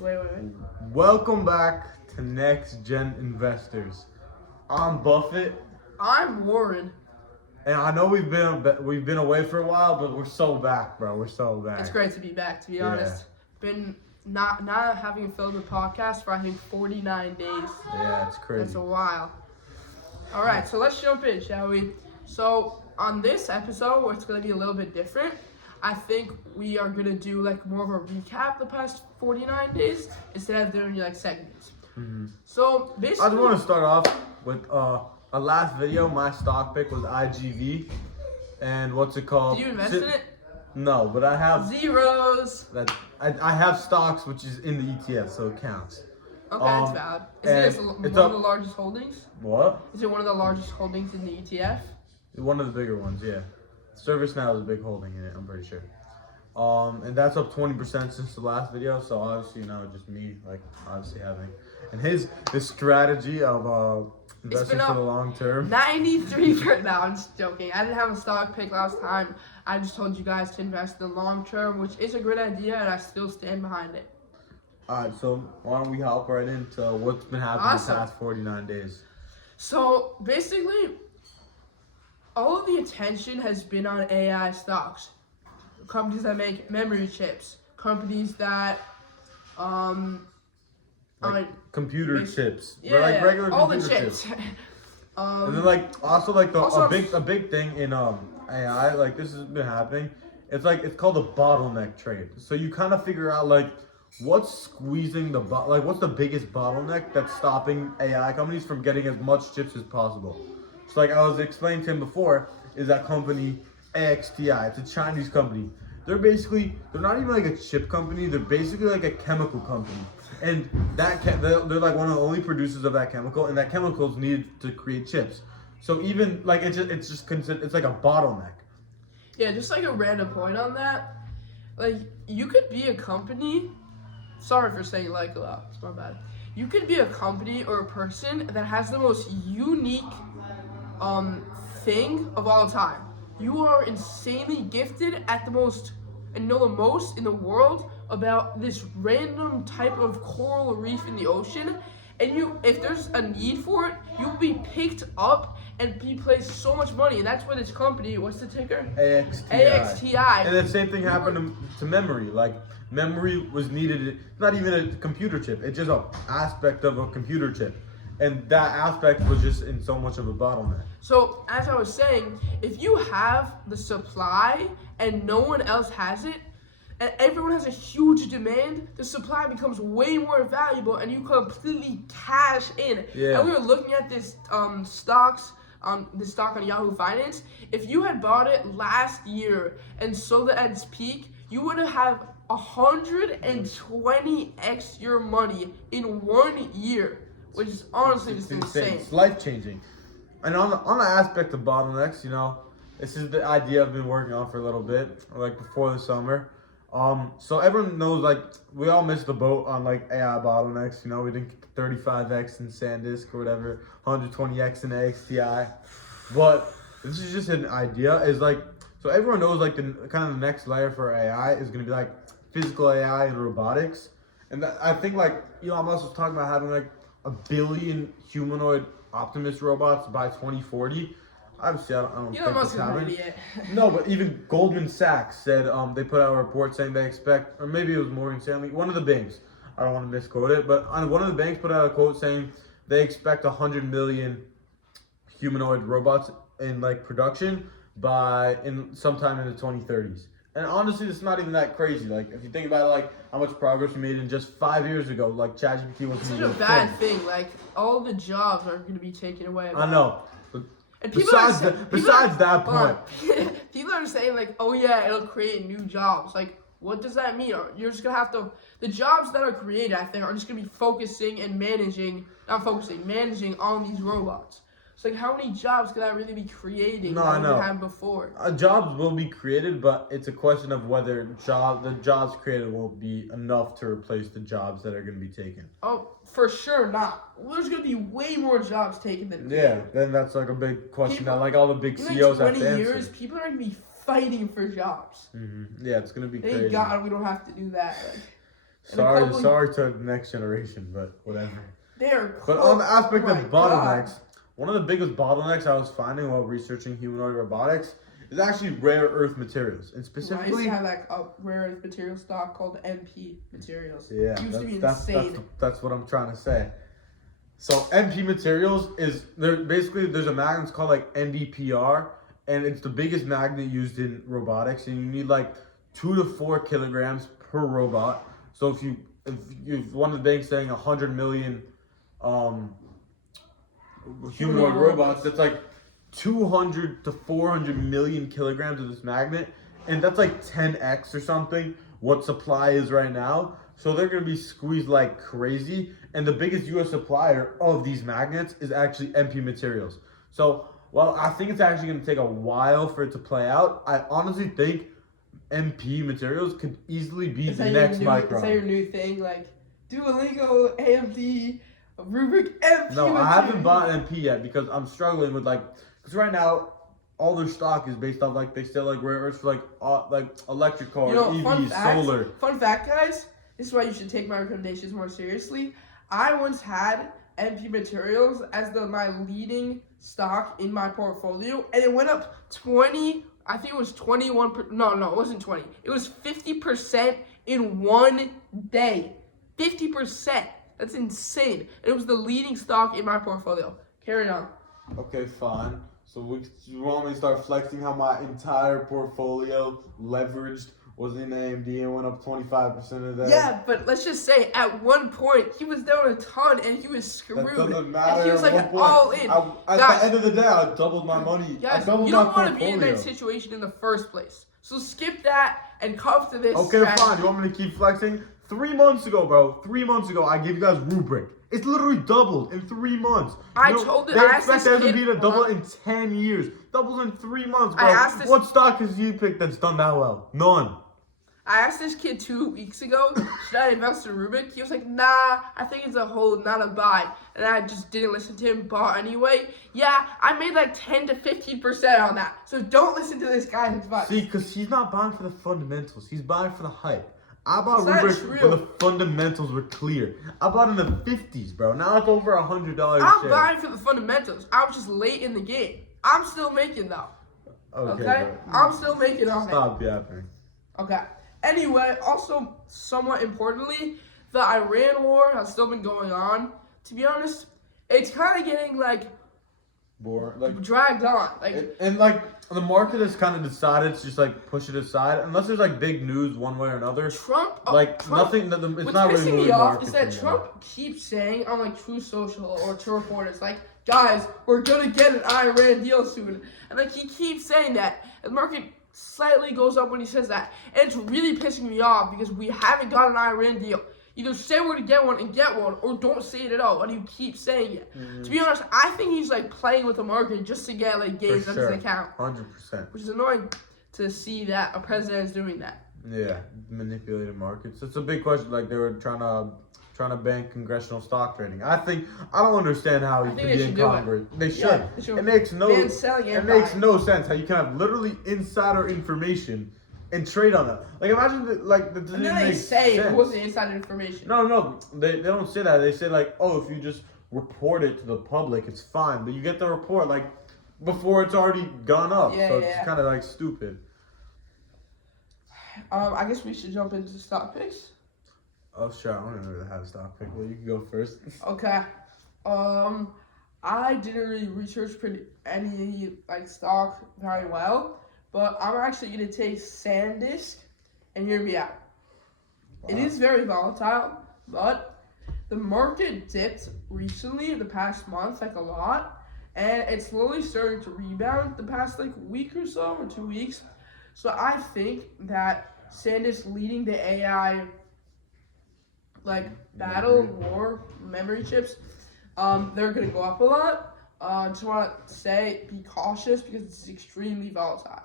Wait. Welcome back to Next Gen Investors. I'm Buffett, I'm Warren. and I know we've been away for a while, but we're so back, bro. We're so back. It's great to be back, to be Yeah. honest. Been not having filmed a podcast for I think 49 days. Yeah, it's crazy. That's a while. All right, so let's jump in, shall we? So on this episode, it's going to be a little bit different. I think we are going to do like more of a recap the past 49 days instead of doing like segments. So basically, I just want to start off with a last video. My stock pick was IGV, and what's it called? did you invest in it? No, but I have Zeros. that. I have stocks which is in the ETF, so it counts. Okay, that's valid. Is it one of the largest holdings? What? Is it one of the largest holdings in the ETF? One of the bigger ones, yeah. ServiceNow is a big holding in it, I'm pretty sure. And that's up 20% since the last video. So obviously, just me, like obviously having, and his strategy of investing for the long term. 93%. No, I'm just joking. I didn't have a stock pick last time. I just told you guys to invest in the long term, which is a good idea, and I still stand behind it. Alright, so why don't we hop right into what's been happening the past 49 days? So basically, all of the attention has been on AI stocks. Companies that make memory chips, companies that Computer chips. Yeah, like regular all the computer chips. And then also Also- a big thing in AI, like this has been happening. It's called the bottleneck trade. So you kind of figure out what's squeezing what's the biggest bottleneck that's stopping AI companies from getting as much chips as possible. So I was explaining to him before, is that company AXTI. It's a Chinese company. They're not even like a chip company. They're basically like a chemical company. And they're like one of the only producers of that chemical, and that chemical is needed to create chips. So even it's like a bottleneck. Yeah, just like a random point on that. Like, you could be a company. Sorry for saying like a lot. It's my bad. You could be a company or a person that has the most unique thing of all time. You are insanely gifted at the most and know the most in the world about this random type of coral reef in the ocean, and if there's a need for it, you'll be picked up and be placed so much money. And that's where this company, what's the ticker? AXTI. And the same thing happened to memory. Like memory was needed, not even a computer chip. It's just an aspect of a computer chip. And that aspect was just in so much of a bottleneck. So, as I was saying, if you have the supply and no one else has it, and everyone has a huge demand, the supply becomes way more valuable and you completely cash in. Yeah. And we were looking at this stock on Yahoo Finance. If you had bought it last year and sold it at its peak, you would have 120x your money in 1 year. Which is honestly just insane. It's life changing. And on the aspect of bottlenecks, this is the idea I've been working on for a little bit, like before the summer. So everyone knows, we all missed the boat on AI bottlenecks. We didn't get 35x in SanDisk or whatever, 120x in AXTI. But this is just an idea. So everyone knows the kind of the next layer for AI is gonna be physical AI and robotics. And I think Elon Musk was talking about having 1 billion humanoid Optimus robots by 2040. Obviously, I don't think this happened. No, but even Goldman Sachs said they put out a report saying they expect, or maybe it was Morgan Stanley, one of the banks. I don't want to misquote it, but one of the banks put out a quote saying they expect 100 million humanoid robots in production sometime in the 2030s. And honestly, it's not even that crazy. If you think about how much progress we made in just 5 years ago, ChatGPT wasn't It's even such a bad thing. All the jobs are going to be taken away. I know. But and besides that point, people are saying oh yeah, it'll create new jobs. What does that mean? You're just gonna have to. The jobs that are created, I think, are just gonna be managing on these robots. So how many jobs could that really be creating that we didn't have before? Jobs will be created, but it's a question of whether the jobs created will be enough to replace the jobs that are going to be taken. Oh, for sure not. There's going to be way more jobs taken than then that's a big question that all the big CEOs have to answer. In 20 years, people are going to be fighting for jobs. Mm-hmm. Yeah, it's going to be crazy. Thank God we don't have to do that. Sorry to the next generation, but whatever. They're But on the aspect oh of my bottlenecks, God. one of the biggest bottlenecks I was finding while researching humanoid robotics is actually rare earth materials, and I used specifically. to have like a rare earth material stock called MP materials. Yeah, It used to be that's insane. that's what I'm trying to say. So MP materials is there's a magnet it's called like NdPr, and it's the biggest magnet used in robotics, and you need like 2 to 4 kilograms per robot. So if one of the banks saying 100 million humanoid robots, that's like 200 to 400 million kilograms of this magnet, and that's like 10x or something what supply is right now. So they're gonna be squeezed like crazy, and the biggest U.S. supplier of these magnets is actually MP Materials. So while I think it's actually gonna take a while for it to play out, I honestly think MP Materials could easily be Is the that next your new, Is that Micron. your new thing? Like Duolingo, AMD, Rubrik, MP No, I material? haven't bought MP yet because I'm struggling with because right now all their stock is based off like they sell like rare earths for like electric cars, EVs, solar. Fun fact, guys. This is why you should take my recommendations more seriously. I once had MP Materials as my leading stock in my portfolio, and it went up 20. I think it was 21. No, it wasn't 20. It was 50% in one day. 50%. That's insane. It was the leading stock in my portfolio. Carry on. Okay, fine. So you want me to start flexing how my entire portfolio leveraged was in AMD and went up 25% of that? Yeah, but let's just say at one point he was down a ton and he was screwed. That doesn't matter. And he was at like one point. all in. At Guys, the end of the day, I doubled my money. Guys, I doubled you my don't want to portfolio. be in that situation in the first place. So skip that and come to this. Okay, strategy. fine. You want me to keep flexing? 3 months ago, bro. 3 months ago, I gave you guys Rubrik. It's literally doubled in 3 months. I You know, told it. They I asked expect this AMD kid. to double in 10 years. Doubles in 3 months, bro. I asked this- What stock has you picked that's done that well? None. I asked this kid 2 weeks ago, should I invest in Rubik? He was like, nah, I think it's a hold, not a buy. And I just didn't listen to him, bought anyway. Yeah, I made like 10 to 15% on that. So don't listen to this guy's advice. See, because he's not buying for the fundamentals. He's buying for the hype. I bought It's not Rubrik true. when the fundamentals were clear. I bought in the 50s, bro. Now it's over $100 a I'm share. buying for the fundamentals. I was just late in the game. I'm still making though. Okay? bro. I'm still making on it. Stop yapping. Okay. Anyway, also somewhat importantly, the Iran war has still been going on. To be honest, it's kind of getting like Like, dragged on. Like and like the market has kind of decided to just like push it aside unless there's like big news one way or another. Trump, Nothing. It's What's not really pissing moving me off markets is that anymore. Trump keeps saying on like True Social or True Reporters, like, guys, we're gonna get an Iran deal soon, and like he keeps saying that, and the market slightly goes up when he says that, and it's really pissing me off because we haven't got an Iran deal. Either say we're gonna get one and get one, or don't say it at all. And you keep saying it. Mm-hmm. To be honest, I think he's like playing with the market just to get like gains For on sure. his account, 100%. which is annoying to see that a president is doing that. Yeah, manipulated markets. It's a big question. Like they were trying to ban congressional stock trading. I don't understand how he think could they be should in do it. Congress. They should. Yeah, they should. It makes no. Ban selling It and makes buying. no sense how you can have literally insider information and trade on it. Like imagine that And then they say it wasn't inside information. No, they don't say that. They say like, oh, if you just report it to the public, it's fine. But you get the report like before it's already gone up. Yeah, so yeah. it's kind of like stupid. I guess we should jump into stock picks. Oh sure, I don't even really have a stock pick. Well, you can go first. Okay. I didn't really research any like stock very well, but I'm actually gonna take SanDisk, and hear me out. It Wow. is very volatile, but the market dipped recently, the past month, like a lot, and it's slowly starting to rebound the past like week or so, or 2 weeks. So I think that SanDisk leading the AI like battle war memory chips, they're gonna go up a lot. Just want to say be cautious because it's extremely volatile.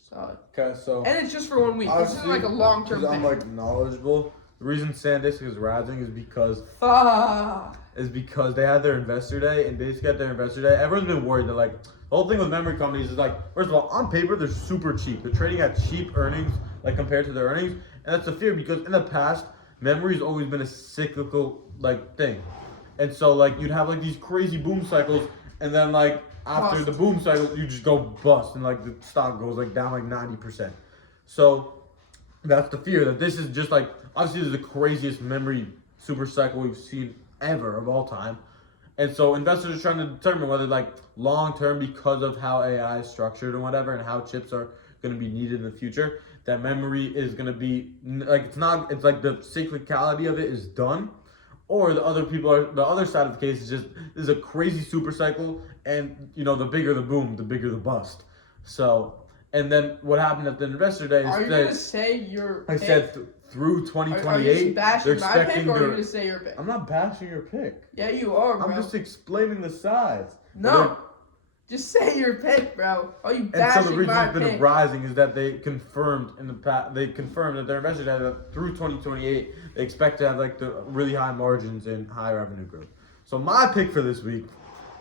So Okay, so and it's just for 1 week. This isn't like a long term because thing. I'm like knowledgeable. The reason SanDisk is rising is because Fuck. they had their investor day, and basically at their investor day, everyone's been worried that like the whole thing with memory companies is like, first of all, on paper they're super cheap. They're trading at cheap earnings like compared to their earnings, and that's the fear because in the past memory's always been a cyclical like thing, and so like you'd have like these crazy boom cycles, and then like after Bust. the boom cycle, you just go bust, and like the stock goes like down like 90%. So that's the fear that this is just like obviously this is the craziest memory super cycle we've seen ever of all time. And so investors are trying to determine whether like long term, because of how AI is structured and whatever, and how chips are going to be needed in the future, that memory is going to be like it's like the cyclicality of it is done, or the other side of the case is just this is a crazy super cycle, and you know the bigger the boom, the bigger the bust. So and then what happened at the investor day is Are you that gonna say your I pick? said through Are you 2028 just bashing they're my pick, expecting or are you their. gonna say your pick? I'm not bashing your pick. Yeah, you are, bro. I'm just explaining the size. No, just say your pick, bro. Are you And bashing so the reason my it's been pick? rising is that they confirmed in the past. They confirmed that their investors had that through 2028 they expect to have like the really high margins and high revenue growth. So my pick for this week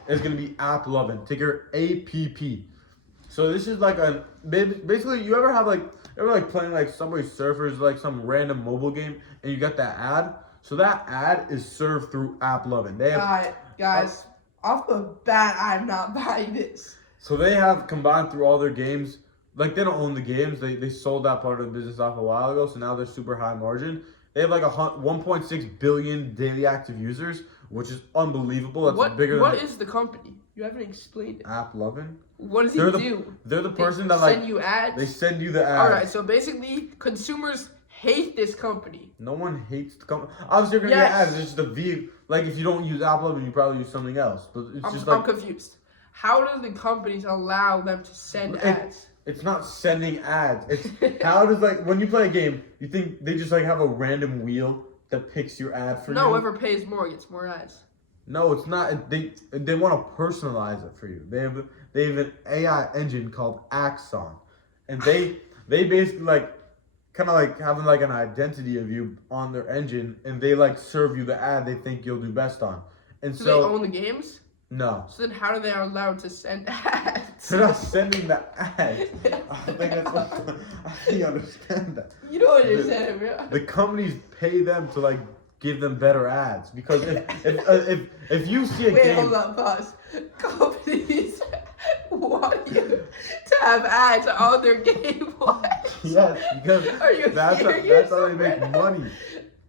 is going to be AppLovin, ticker APP. So this is like a basically you ever playing like Subway Surfers, like some random mobile game, and you got that ad. So that ad is served through AppLovin. They have Guys, off the bat, I'm not buying this. So they have combined through all their games. Like they don't own the games. They sold that part of the business off a while ago. So now they're super high margin. They have like 1.6 billion daily active users, which is unbelievable. That's bigger What than is the company? You haven't explained it. AppLovin. What does he They're do? They're the person They that like send you ads. they send you the ads. All right, so basically, consumers hate this company. No one hates the company. Obviously, you're gonna Yes. get ads. It's just a vehicle. Like if you don't use AppLovin, you probably use something else. But it's just I'm like confused. How do the companies allow them to send ads? it's not sending ads. It's how does like when you play a game, you think they just like have a random wheel that picks your ad for you? No, whoever pays more gets more ads. No, it's not. They want to personalize it for you. They have an AI engine called Axon, and they basically like kind of like having like an identity of you on their engine, and they like serve you the ad they think you'll do best on. And Do so they own the games? no, So then how are they allowed to send ads? they're not sending the ad. I think that's what, I think you understand that. You don't understand, bro. The companies pay them to like give them better ads because if you see a Wait, game. hold on, pause. Companies want you to have ads on their game. What? Yes, because Are you that's serious? how they make money,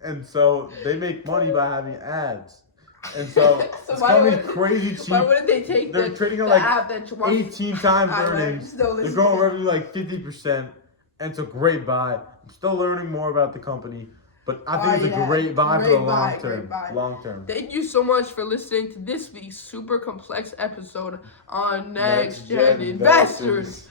and so they make money by having ads, and so, So it's why coming would- crazy cheap. Why wouldn't they take They're the, trading at the like app that you want? 18 times Alright, earnings. just don't They're listen growing to it. revenue like 50%, and it's a great buy. I'm still learning more about the company, but I think it's a great buy for the long term. Long term. Thank you so much for listening to this week's super complex episode on Next Gen Investors.